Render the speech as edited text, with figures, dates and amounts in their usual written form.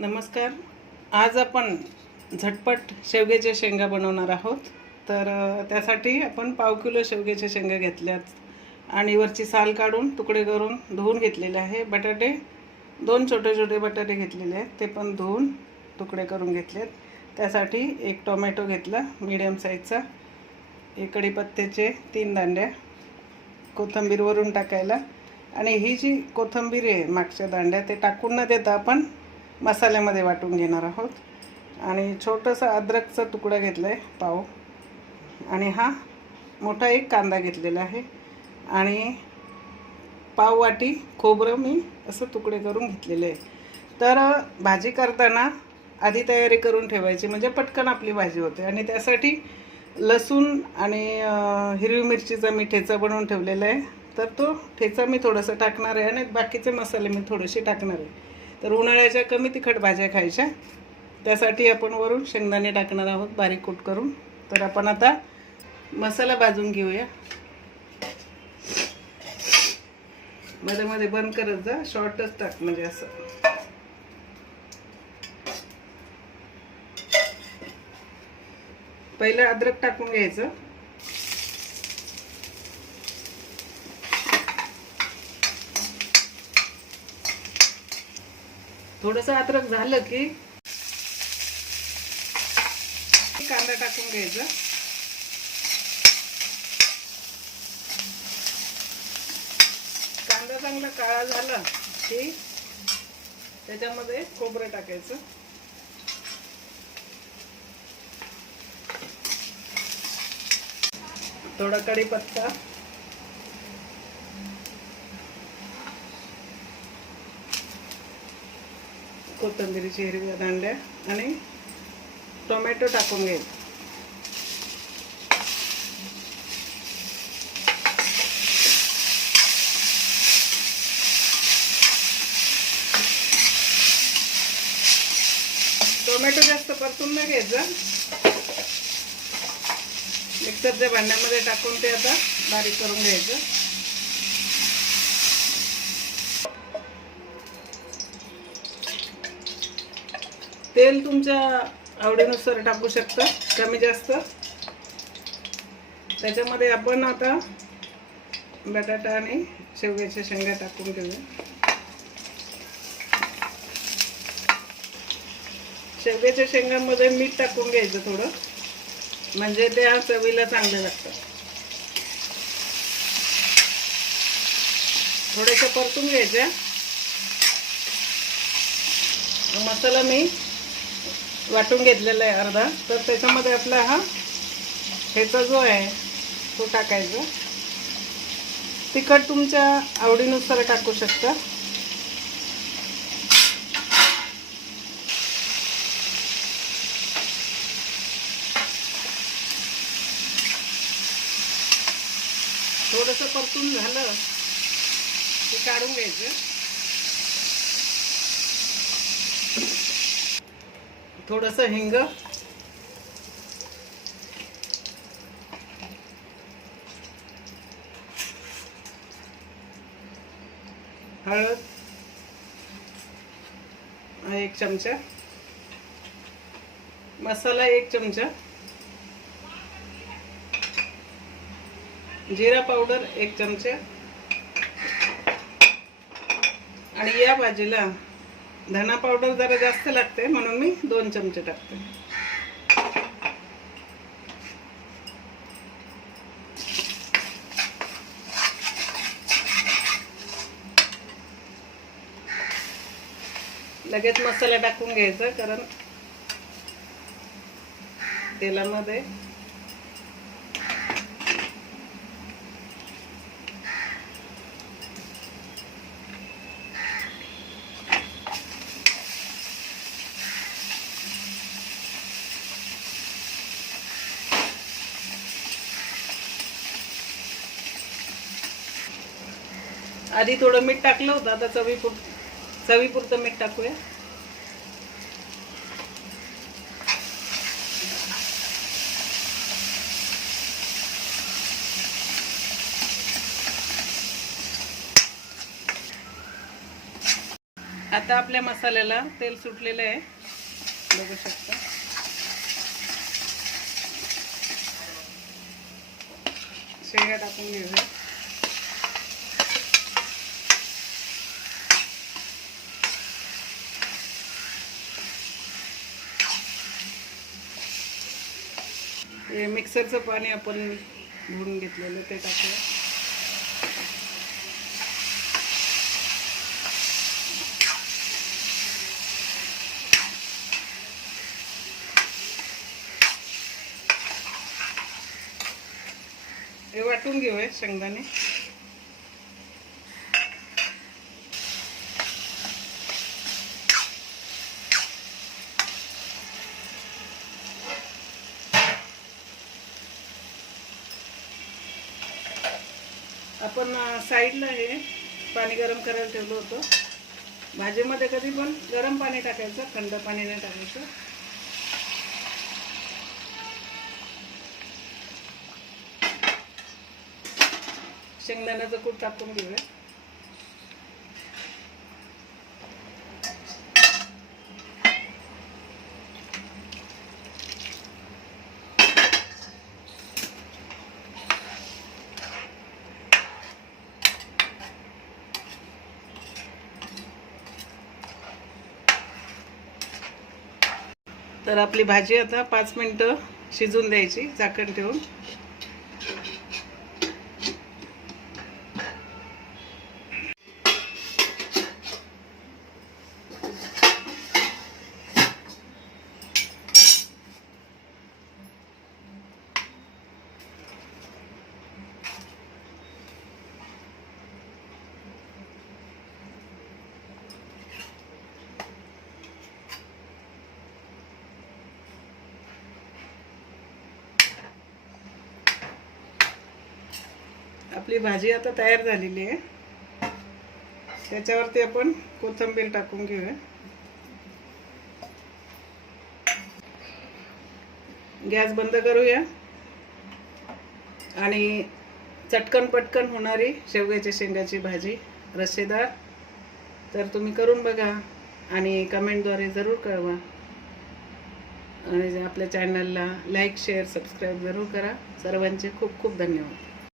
नमस्कार. आज आपण झटपट शेवग्याच्या शेंगा बनवणार आहोत. तर त्यासाठी आपण पाव किलो शेवग्याच्या शेंगा घेतल्यात आणि वरची साल काढून तुकडे करून धुवून घेतलेले आहे. बटाटे 2 छोटे छोटे बटाटे घेतलेले आहेत, ते पण धुवून तुकडे करून घेतलेत. त्यासाठी एक टोमॅटो घेतला मीडियम साईजचा, एक कढीपत्त्याचे 3 दांड्या, कोथिंबीर वरून टाकायला. आणि ही जी कोथिंबीर आहे मागच्या दांड्या ते टाकून न देता आपण मसाल्यामध्ये वाटून घेणार आहोत. आणि छोटंसं अद्रकचा तुकडा घेतला आहे पाव, आणि हा मोठा एक कांदा घेतलेला आहे, आणि पाव वाटी खोबरं मी असं तुकडे करून घेतलेले आहे. तर भाजी करताना आधी तयारी करून ठेवायची, म्हणजे पटकन आपली भाजी होते. आणि त्यासाठी लसूण आणि हिरवी मिरचीचा मी ठेचा बनवून ठेवलेला आहे. तर तो ठेचा मी थोडंसं टाकणार आहे आणि बाकीचे मसाले मी थोडेसे टाकणार आहे. तर उन्हाळ्याच्या कमी तिखट भाज्या खायच्या, त्यासाठी आपण वरून शेंगदाणे टाकणार आहोत बारीक कूट करून. तर आपण आता मसाला भाजून घेऊया. मध्ये मध्ये बंद करत जा, शॉर्टच टाक, म्हणजे असं. पहिलं अद्रक टाकून घ्यायचं. थोडंसं अद्रक झालं की कांदा टाकून घ्यायचा. कांदा चांगला काळा झाला की त्याच्यामध्ये खोबरं टाकायचं. थोडा कढीपत्ता, कोथिंबीरची हिरव्या दांड्या आणि टोमॅटो टाकून घ्यायचं. टोमॅटो जास्त परतून नाही घ्यायचा. मिक्सरच्या भांड्यामध्ये टाकून ते आता बारीक करून घ्यायचं. तेल तुमच्या आवडीनुसार टाकू शकता, कमी जास्त. त्याच्यामध्ये आपण आता बटाटा आणि शेवग्याच्या शेंगा टाकून घेऊया. शेवग्याच्या शेंगांमध्ये मीठ टाकून घ्यायचं थोडं, म्हणजे त्या चवीला चांगलं लागतं. थोडेसे परतून घ्यायच्या. मसाला मी वाटून घेतलेला आहे अर्धा, तर त्याच्यामध्ये आपला हा ठेचा जो आहे तो टाकायचा. तिखट तुमच्या आवडीनुसार टाकू शकता. थोडंसं परतून झालं की काढून घ्यायचं. थोडंसं हिंग, हळद 1 चमचा, मसाला 1 चमचा, जिरा पावडर 1 चमचा. आणि या भाजीला धना पावडर जरा जास्त लागते, म्हणून मी 2 चमचे टाकते. लगेच मसाला टाकून घ्यायचा, कारण तेलामध्ये आधी थोडं मीठ टाकलं होतं, आता चवीपुरतं मीठ टाकूया. आता आपल्या मसाल्याला तेल सुटलेलं आहे, बघू शकता. शेंगा टाकून घेऊया. हे मिक्सरचं पाणी आपण धुवून घेतलेलं ते टाकूया. हे वाटून घेऊया शेंगदाणे. आपण साईडला हे पाणी गरम करायला ठेवलं होतं. भाजीमध्ये कधी पण गरम पाणी टाकायचं, थंड पाणी नाही टाकायचं. शेंगदाण्याचं कूट टाकून घेऊया. तर आपली भाजी आता 5 मिनिटं शिजून द्यायची झाकण ठेवून. आपली भाजी आता तयार झालेली आहे. त्याच्यावरती आपण कोथिंबीर टाकून घेऊया. गॅस बंद करूया. आणि चटकन पटकन होणारी शेवग्याच्या शेंगाची भाजी रस्सेदार. तर तुम्ही करून बघा आणि कमेंटद्वारे जरूर कळवा. आणि आपल्या चॅनलला लाईक शेअर सबस्क्राईब जरूर करा. सर्वांचे खूप खूप धन्यवाद.